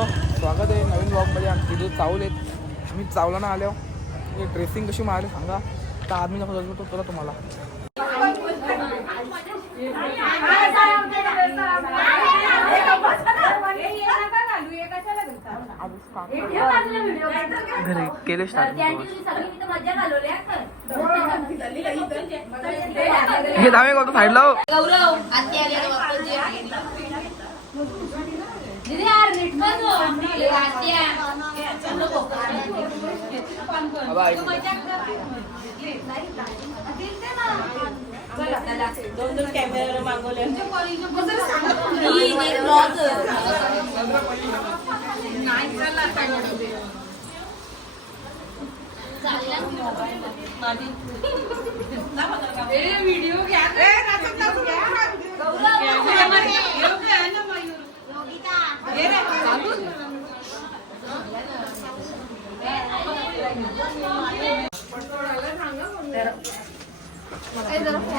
मित्रांनो स्वागत आहे नवीन ब्लॉगमध्ये आमची जे चावल आहेत आम्ही चावला ना आल्यावर ड्रेसिंग कशी मारली सांगा? तर आदमी नको जाऊ तुला तुम्हाला. घरी केले हे करतो साईडला हो. गौरव आत्या आल्या बाप्पाची दीदी यार नीट बस हो. हे आत्या नको.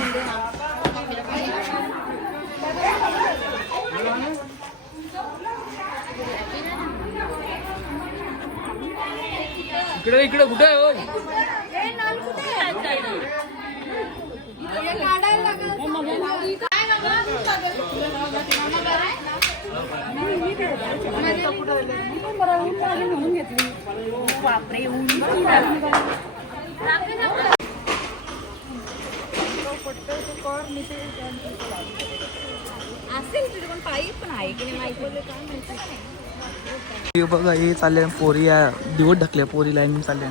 बाबा, ऐक. दोन दोन कॅमेरा हे बघा हे चालले पोरी या. दिवस ढकले पोरी लाईन चालले.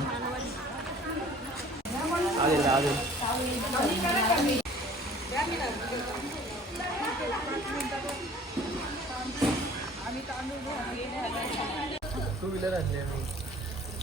टू व्हीलर आणले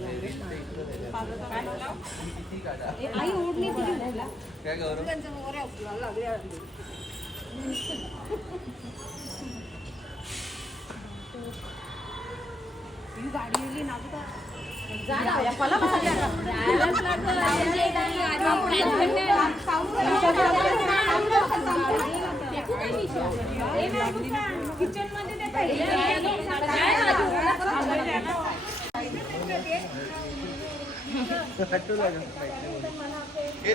नाही इथे रात्री नाही बसत. टाकून. काय गौरव? हे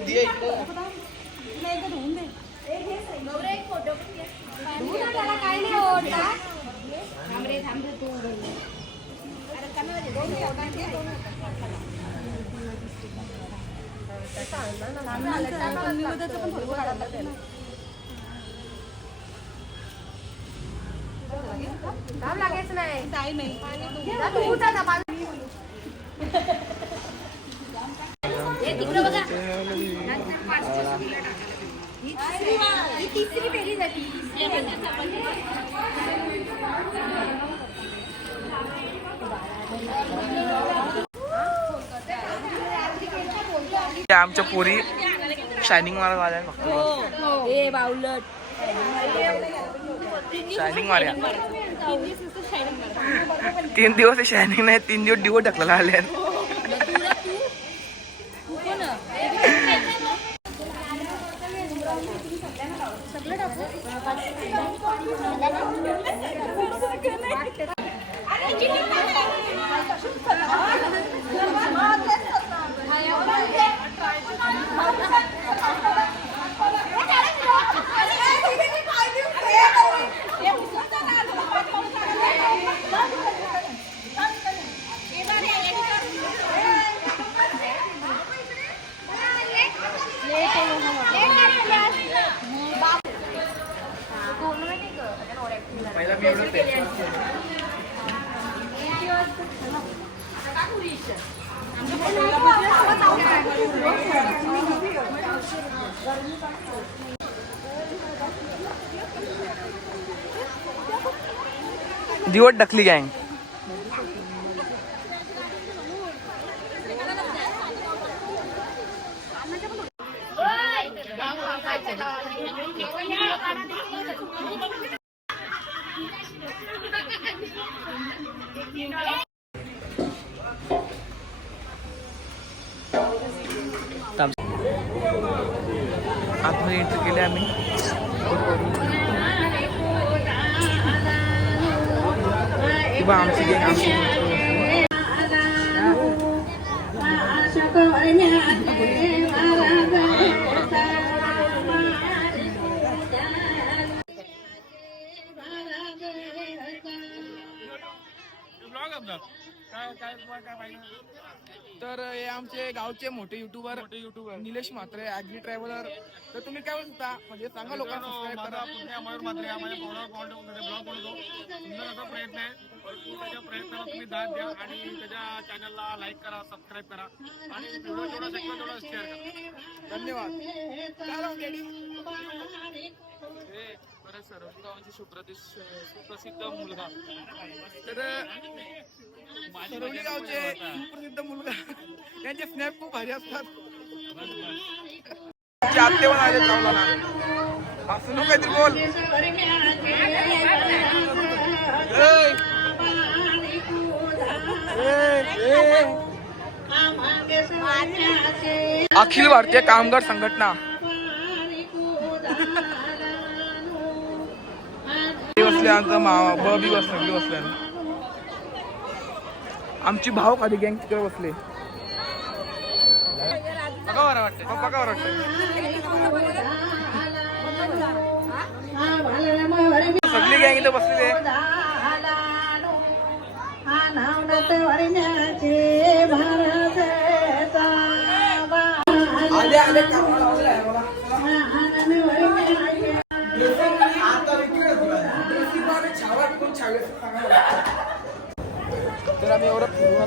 दिये इकडं हे तिकडं बघा. ही तिसरी झाली त्या आमच्या पोरी शायनिंग मारत आल्या फक्त. ए बावलट. शायनिंग मार्या तीन दिवस शायनिंग नाही तीन दिवस दिवस ढकलायला आले दिवट डकली गँग. आतमध्ये एंट्री केले आम्ही. किंवा आमची आमची तर हे आमचे गावचे मोठे युट्यूबर मोठे youtuber Nilesh Mhatre agri traveller तर तुम्ही काय म्हणता म्हणजे सांगा लोकांना सबस्क्राईब करा. पुण्या मयूर मात्रे हा माझ्या कॉन्टॅक्टमध्ये ब्लॉग बनवतो सुंदर असा प्रयत्न आहे. भरपूर त्याच्या प्रयत्नाला तुम्ही दाद द्या आणि त्याच्या चॅनलला लाईक करा सबस्क्राईब करा. आणि व्हिडिओ जेवढा शकता तेवढा शेअर करा. धन्यवाद. काय राव डॅडी? हे बरं सर गावांची सुप्रतिश सुप्रसिद्ध मुलगा. तर सरवली गावचे सुप्रसिद्ध मुलगा. यांचे स्नॅप खूप भारी असतात. आमचे आत्ते पण आले चावला असं नको काहीतरी बोल! अखिल भारतीय कामगार संघटना. बसले आमचा मामा बबी बसला बी बसल्या आमची भाव खाली गँग तिकडे बसले. बघा बरं वाटते हो, बघा बरं वाटतं सगळी गँग इथे बसलेली आहे.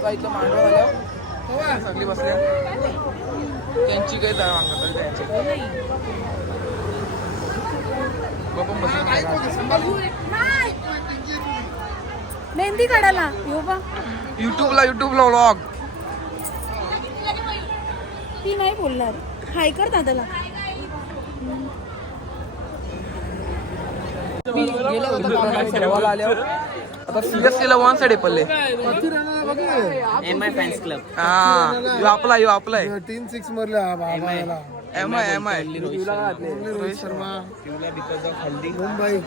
आता इथं मांडव आल्यावर? सगळी बसल्या. त्यांची काही जागा मागतात त्यांची. बघून बसले मेहंदी काढायला. येऊ बा. युट्यूबला युट्यूबला व्लॉग ती नाही बोलणार. हाय कर दादाला. ठेवायला आल्यावर. आता सिरियसलीला वन साइड पडले एम आय फॅन्स क्लब हा. ह्यो आपला ह्यो आपला आहे. तीन सिक्स मरले बाबा याला. M I M I Rohit Sharma. Mumbai.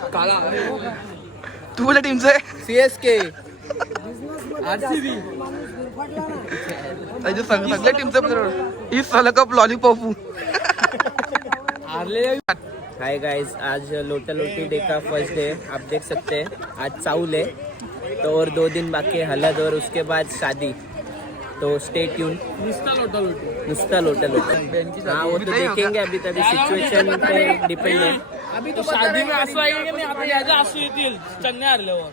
तू कुठल्या टीमचं आहे? सीएसके सगळ्या टीमचं ही सलकप लॉलीपॉप हाय गाइस आज लोटा लोटी डे का फर्स्ट डे आप देख सकते हैं आज चाउल है तो और दो दिन बाकी है हलद और उसके बाद शादी. तो स्टे ट्यून नुस्ता लोटा लोटी. हाँ वो तो देखेंगे अभी तभी सिचुएशन पे डिपेंड है. शादी में आहे की नाही. आता याच्या असू येतील चन्ने हरल्यावर.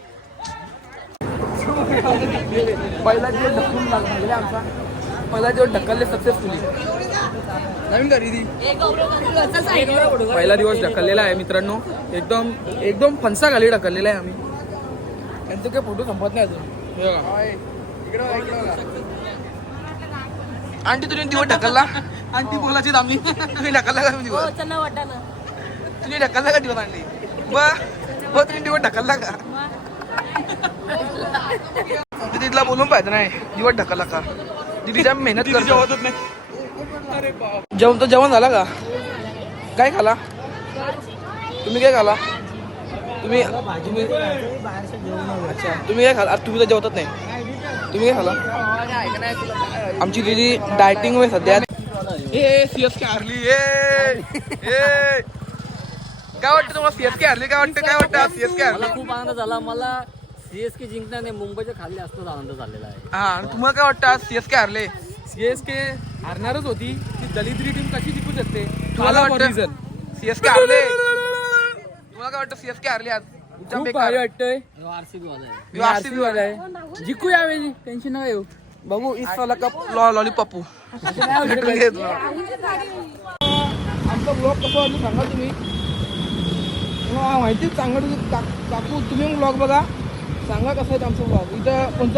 पहिला दिवस ढकलून लागला आमचा पहिला दिवस ढकलले सक्सेसफुली नवीन खरेदी पहिला दिवस ढकललेला आहे मित्रांनो. एकदम एकदम फणसा खाली ढकललेला आहे आम्ही. त्यांचे काही फोटो संपत नाही अजून. हे बघा. आंटी तुम्ही दिवस ढकलला? आंटी बोलायची आम्ही तुम्ही ढकलला का दिवस? तुम्ही ढकलला का दिवस आणली ब ब तुम्ही दिवस ढकलला का? तिथला बोलून पाहिजे नाही. दिवस ढकलला का? दिदीच्या मेहनत करतो. जेवण तर जेवण झाला का? काय खाला? तुम्ही काय खाला? तुम्ही अच्छा तुम्ही काय खाला? तुम्ही तर जेवतच नाही. तुम्ही काय खाला? आमची दिदी डायटिंगमध्ये सध्या ए सी एस के हारली ए काय वाटतं तुम्हाला? सी एस के हारली काय वाटतं? काय वाटतं? सी एस के हारली? खूप आनंद झाला. मला सीएसके जिंकण्याने मुंबईच्या खाली असताच आनंद झालेला आहे. हा तुम्हाला काय वाटतं? आज सी एस के हारले? सीएसके हारणारच होती. ती दलिद्री टीम कशी जिंकू शकते? तुम्हाला वाटतं सी एस के हारले? तुम्हाला काय वाटतं सी एस के हारली आज? खूप. भारी वाटतंय. आरसीबी मी RCB वाला आहे. जिंकू यावेळी. टेन्शन नका येऊ बघू इस वाला कप लॉलीपॉपू आमचा ब्लॉग कसा वाटलं सांगा तुम्ही. मला माहितीच सांगा तुम्ही का- काकू तुम्ही ब्लॉग बघा. सांगा कसं आहे आमचं vlog. इथं कोणतं